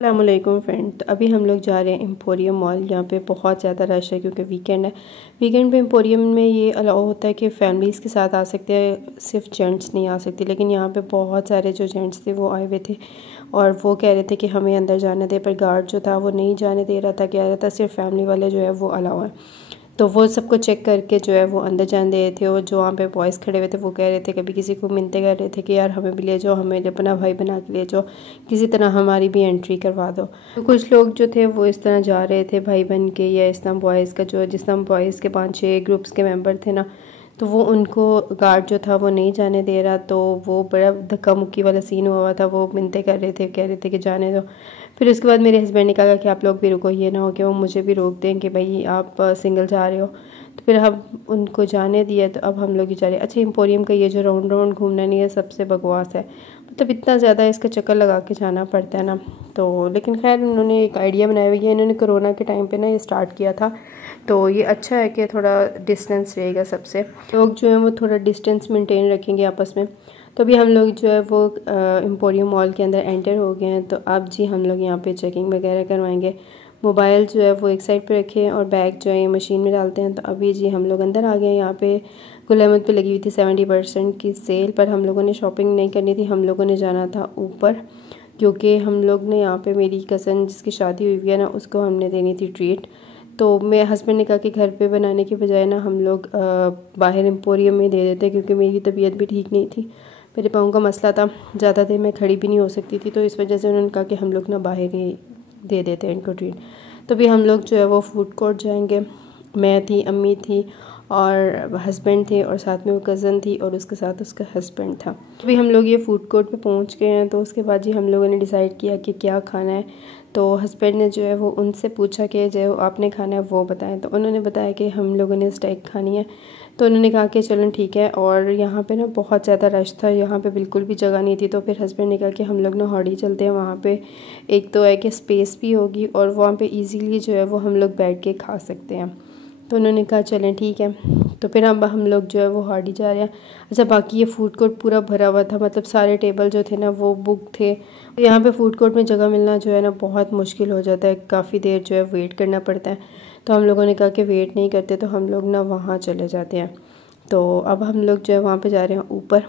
अस्सलामुअलैकुम फ्रेंड। अभी हम लोग जा रहे हैं एम्पोरियम मॉल। यहाँ पे बहुत ज़्यादा रश है क्योंकि वीकेंड है। वीकेंड पे एम्पोरियम में ये अलाउ होता है कि फैमिलीज़ के साथ आ सकते हैं, सिर्फ जेंट्स नहीं आ सकते। लेकिन यहाँ पे बहुत सारे जो जेंट्स थे वो आए हुए थे और वो कह रहे थे कि हमें अंदर जाने दे, पर गार्ड जो था वो नहीं जाने दे रहा था। कह रहा था सिर्फ फैमिली वाले जो है वो अलाउ है। तो वो सबको चेक करके जो है वो अंदर जाने दे रहे थे। और जो वहाँ पे बॉयज़ खड़े हुए थे वो कह रहे थे, कभी किसी को मिन्नतें कर रहे थे कि यार हमें भी ले जाओ, हमें अपना भाई बना के ले जाओ, किसी तरह हमारी भी एंट्री करवा दो। तो कुछ लोग जो थे वो इस तरह जा रहे थे भाई बन के, या इस तरह बॉयज़ का जो जिस तरह बॉयज़ के 5-6 ग्रुप्स के मेंबर थे ना, तो वो उनको गार्ड जो था वो नहीं जाने दे रहा। तो वो बड़ा धक्का मुक्की वाला सीन हुआ था। वो मिन्नतें कर रहे थे, कह रहे थे कि जाने दो। फिर उसके बाद मेरे हस्बैंड ने कहा कि आप लोग भी रुको, ये ना हो कि वो मुझे भी रोक दें कि भाई आप सिंगल जा रहे हो। तो फिर हम उनको जाने दिया। तो अब हम लोग ही जा रहे हैं। अच्छा, एम्पोरियम का ये जो राउंड राउंड घूमना नहीं है सबसे बकवास है। मतलब इतना ज़्यादा इसका चक्कर लगा के जाना पड़ता है ना। तो लेकिन खैर उन्होंने एक आइडिया बनाया हुआ है। इन्होंने कोरोना के टाइम पे ना ये स्टार्ट किया था। तो ये अच्छा है कि थोड़ा डिस्टेंस रहेगा सबसे, लोग जो हैं वो थोड़ा डिस्टेंस मेंटेन रखेंगे आपस में। तो अभी हम लोग जो है वो एम्पोरियम मॉल के अंदर एंटर हो गए हैं। तो अब जी हम लोग यहाँ पे चेकिंग वगैरह करवाएंगे। मोबाइल जो है वो एक साइड पे रखें और बैग जो है ये मशीन में डालते हैं। तो अभी जी हम लोग अंदर आ गए हैं। यहाँ पे गुल अहमद पे लगी हुई थी 70% की सेल, पर हम लोगों ने शॉपिंग नहीं करनी थी। हम लोगों ने जाना था ऊपर, क्योंकि हम लोग ने यहाँ पे मेरी कज़न जिसकी शादी हुई है ना, उसको हमने देनी थी ट्रीट। तो मेरे हस्बैंड ने कहा कि घर पे बनाने के बजाय ना हम लोग बाहर एम्पोरियम में दे देते, क्योंकि मेरी तबीयत भी ठीक नहीं थी, मेरे पाँव का मसला था, ज़्यादा देर मैं खड़ी भी नहीं हो सकती थी। तो इस वजह से उन्होंने कहा कि हम लोग ना बाहर ही दे देते हैं इनको ट्रीट। तो भी हम लोग जो है वो फूड कोर्ट जाएंगे। मैं थी, अम्मी थी और हस्बैंड थे, और साथ में वो कज़न थी और उसके साथ उसका हस्बैंड था। अभी हम लोग ये फूड कोर्ट पे पहुंच गए हैं। तो उसके बाद जी हम लोगों ने डिसाइड किया कि क्या खाना है। तो हस्बैंड ने जो है वो उनसे पूछा कि जो आपने खाना है वो बताएं। तो उन्होंने बताया कि हम लोगों ने स्टेक खानी है। तो उन्होंने कहा कि चलो ठीक है। और यहाँ पे ना बहुत ज़्यादा रश था, यहाँ पे बिल्कुल भी जगह नहीं थी। तो फिर हस्बैंड ने कहा कि हम लोग ना हॉडी चलते हैं, वहाँ पे एक तो है कि स्पेस भी होगी और वहाँ पे इजीली जो है वो हम लोग बैठ के खा सकते हैं। तो उन्होंने कहा चलें ठीक है। तो फिर हम लोग जो है वो हॉडी जा रहे हैं। अच्छा, बाकी ये फूड कोर्ट पूरा भरा हुआ था, मतलब सारे टेबल जो थे ना वो बुक थे। तो यहाँ पे फूड कोर्ट में जगह मिलना जो है ना बहुत मुश्किल हो जाता है, काफ़ी देर जो है वेट करना पड़ता है। तो हम लोगों ने कहा कि वेट नहीं करते, तो हम लोग ना वहाँ चले जाते हैं। तो अब हम लोग जो है वहाँ पे जा रहे हैं ऊपर।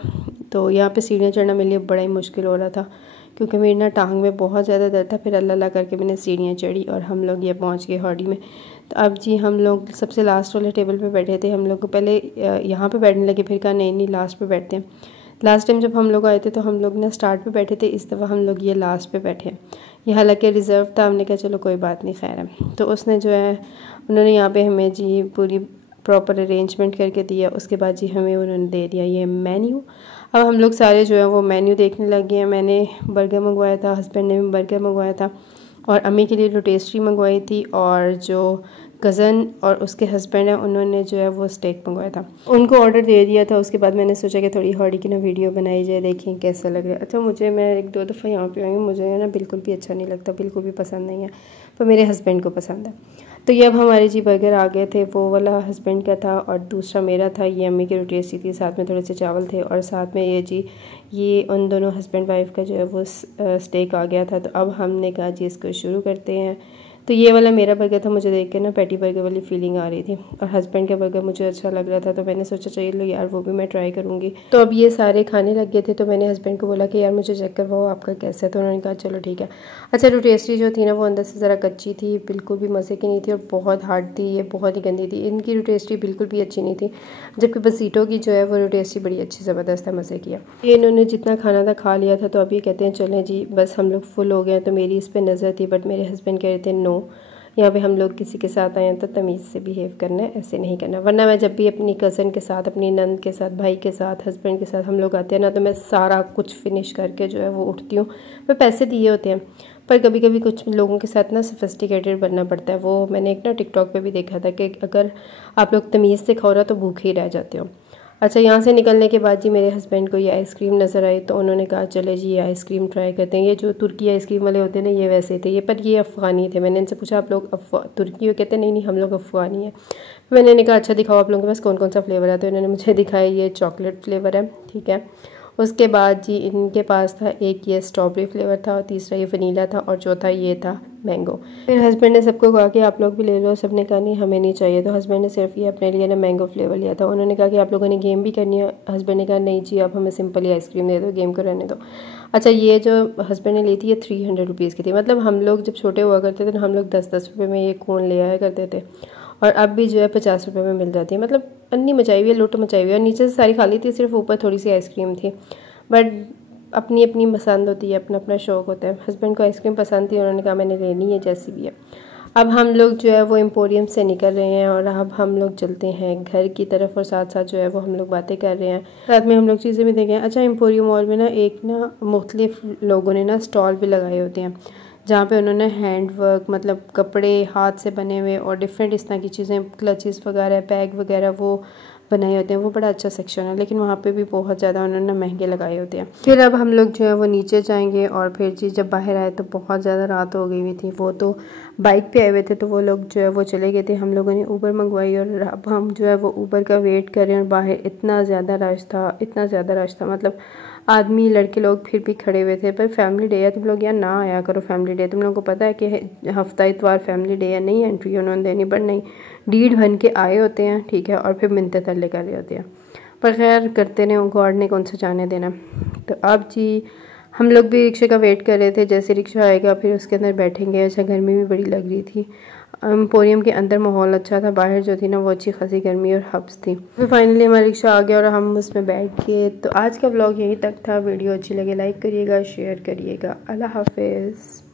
तो यहाँ पे सीढ़ियाँ चढ़ना मेरे लिए बड़ा ही मुश्किल हो रहा था, क्योंकि मेरी ना टांग में बहुत ज़्यादा दर्द था। फिर अल्लाह अल्लाह करके मैंने सीढ़ियाँ चढ़ी और हम लोग ये पहुँच गए हॉडी में। तो अब जी हम लोग सबसे लास्ट वाले टेबल पे बैठे थे। हम लोग को पहले यहाँ पे बैठने लगे, फिर कहा नहीं नहीं लास्ट पे बैठते हैं। लास्ट टाइम जब हम लोग आए थे तो हम लोग ना स्टार्ट पे बैठे थे, इस दफ़ा हम लोग ये लास्ट पे बैठे हैं। ये हालांकि रिज़र्व था, हमने कहा चलो कोई बात नहीं, खैर है। तो उसने जो है उन्होंने यहाँ पे हमें जी पूरी प्रॉपर अरेंजमेंट करके दिया। उसके बाद जी हमें उन्होंने दे दिया ये मेन्यू। अब हम लोग सारे जो है वो मेन्यू देखने लग गए हैं। मैंने बर्गर मंगवाया था, हस्बैंड ने भी बर्गर मंगवाया था, और अम्मी के लिए जो टेस्ट्री मंगवाई थी, और जो कज़न और उसके हस्बैंड हैं उन्होंने जो है वो स्टेक मंगवाया था, उनको ऑर्डर दे दिया था। उसके बाद मैंने सोचा कि थोड़ी हॉडी की ना वीडियो बनाई जाए, देखें कैसा लग रहा है। अच्छा, मैं 1-2 दफ़ा यहाँ पे आई हूँ, मुझे ना बिल्कुल भी अच्छा नहीं लगता, बिल्कुल भी पसंद नहीं है, पर मेरे हस्बैंड को पसंद है। तो ये अब हमारे जी बर्गर आ गए थे, वो वाला हस्बैंड का था और दूसरा मेरा था। ये अम्मी की रोटी टेस्टी थी, साथ में थोड़े से चावल थे, और साथ में ये उन दोनों हस्बैंड वाइफ का जो है वो स्टेक आ गया था। तो अब हमने कहा जी इसको शुरू करते हैं। तो ये वाला मेरा बर्गर था, मुझे देख के ना पैटी बर्गर वाली फीलिंग आ रही थी, और हस्बैंड का बर्गर मुझे अच्छा लग रहा था। तो मैंने सोचा चाहिए लो यार वो भी मैं ट्राई करूँगी। तो अब ये सारे खाने लग गए थे। तो मैंने हस्बैंड को बोला कि यार मुझे चेक करवाओ आपका कैसा है। तो उन्होंने कहा चलो ठीक है। अच्छा, जो टेस्टी जो थी ना वो अंदर से ज़रा कच्ची थी, बिल्कुल भी मज़े की नहीं थी, और बहुत हार्ड थी, ये बहुत ही गंदी थी। इनकी टेस्टी बिल्कुल भी अच्छी नहीं थी, जबकि बसीटो की जो है वो टेस्टी बड़ी अच्छी ज़बरदस्त है, मज़े की है। ये इन्होंने जितना खाना था खा लिया था। तो अब ये कहते हैं चलें जी बस हम लोग फुल हो गए। तो मेरी इस पर नज़र थी, बट मेरे हस्बैंड कह रहे थे नो, यहाँ पे हम लोग किसी के साथ आए हैं तो तमीज़ से बिहेव करना है, ऐसे नहीं करना। वरना मैं जब भी अपनी कज़न के साथ, अपनी नंद के साथ, भाई के साथ, हस्बैंड के साथ हम लोग आते हैं ना, तो मैं सारा कुछ फिनिश करके जो है वो उठती हूँ। मैं पैसे दिए होते हैं, पर कभी कभी कुछ लोगों के साथ ना सोफिस्टिकेटेड बनना पड़ता है। वो मैंने एक ना टिकटॉक पे भी देखा था कि अगर आप लोग तमीज़ से खाओ ना तो भूखे ही रह जाते हो। अच्छा, यहाँ से निकलने के बाद जी मेरे हस्बैंड को ये आइसक्रीम नज़र आई, तो उन्होंने कहा चले जी ये आइसक्रीम ट्राई करते हैं। ये जो तुर्की आइसक्रीम वाले होते हैं ना, ये वैसे थे ये, पर ये अफ़गानी थे। मैंने इनसे पूछा आप लोग तुर्की हो? कहते नहीं नहीं हम लोग अफ़गानी है। मैंने कहा अच्छा दिखाओ आप लोगों के पास कौन कौन सा फ्लेवर है। तो इन्होंने मुझे दिखाया ये चॉकलेट फ्लेवर है, ठीक है, उसके बाद जी इनके पास था एक ये स्ट्रॉबेरी फ्लेवर था और तीसरा ये वनीला था और चौथा ये था मैंगो। फिर हस्बैंड ने सबको कहा कि आप लोग भी ले लो, सबने कहा नहीं हमें नहीं चाहिए, तो हस्बैंड ने सिर्फ ये अपने लिए ना मैंगो फ्लेवर लिया था। उन्होंने कहा कि आप लोगों ने गेम भी करनी है, हस्बैंड ने कहा नहीं जी आप हमें सिंपल ही आइसक्रीम दे दो, गेम को रहने दो। अच्छा ये जो हस्बैंड ने ली थी ये 300 रुपीज़ की थी। मतलब हम लोग जब छोटे हुआ करते थे ना हम लोग 10-10 रुपये में ये कोन ले आया करते थे और अब भी जो है 50 रुपये में मिल जाती है। मतलब अन्नी मचाई हुई है, लूट मचाई हुई है। और नीचे से सारी खाली थी, सिर्फ ऊपर थोड़ी सी आइसक्रीम थी। बट अपनी अपनी पसंद होती है, अपना अपना शौक़ होता है। हस्बैंड को आइसक्रीम पसंद थी, उन्होंने कहा मैंने लेनी है जैसी भी है। अब हम लोग जो है वो एम्पोरियम से निकल रहे हैं और अब हम लोग चलते हैं घर की तरफ और साथ साथ जो है वो हम लोग बातें कर रहे हैं, साथ में हम लोग चीज़ें भी देखें। अच्छा एम्पोरियम मॉल में ना एक ना मुख्तलिफ लोगों ने ना स्टॉल भी लगाए होते हैं जहाँ पे उन्होंने हैंड वर्क मतलब कपड़े हाथ से बने हुए और डिफरेंट इस तरह की चीज़ें क्लचेस वगैरह बैग वगैरह वो बनाए होते हैं। वो बड़ा अच्छा सेक्शन है, लेकिन वहाँ पे भी बहुत ज़्यादा उन्होंने महंगे लगाए होते हैं। फिर अब हम लोग जो है वो नीचे जाएंगे और फिर जी जब बाहर आए तो बहुत ज़्यादा रात हो गई हुई थी। वो तो बाइक पे आए हुए थे तो वो लोग जो है वो चले गए थे। हम लोगों ने ऊबर मंगवाई और अब हम जो है वो ऊबर का वेट कर रहे हैं और बाहर इतना ज़्यादा रश था, इतना ज़्यादा रश था। मतलब आदमी लड़के लोग फिर भी खड़े हुए थे। पर फैमिली डे है, तुम लोग यार ना आया करो फैमिली डे। तुम लोगों को पता है कि हफ्ता इतवार फैमिली डे है, नहीं एंट्री उन्होंने देनी, पर नहीं डीड बन के आए होते हैं, ठीक है, और फिर मिन्नते तरले कर रहे होते हैं। पर खैर करते रहे, गॉड ने कौन सा जाने देना। तो अब जी हम लोग भी रिक्शे का वेट कर रहे थे, जैसे रिक्शा आएगा फिर उसके अंदर बैठेंगे। अच्छा गर्मी भी बड़ी लग रही थी। एम्पोरियम के अंदर माहौल अच्छा था, बाहर जो थी ना वो अच्छी खासी गर्मी और हब्स थी। फिर फाइनली हमारा रिक्शा आ गया और हम उसमें बैठ गए। तो आज का व्लॉग यहीं तक था। वीडियो अच्छी लगे लाइक करिएगा, शेयर करिएगा। अल्लाह हाफिज़।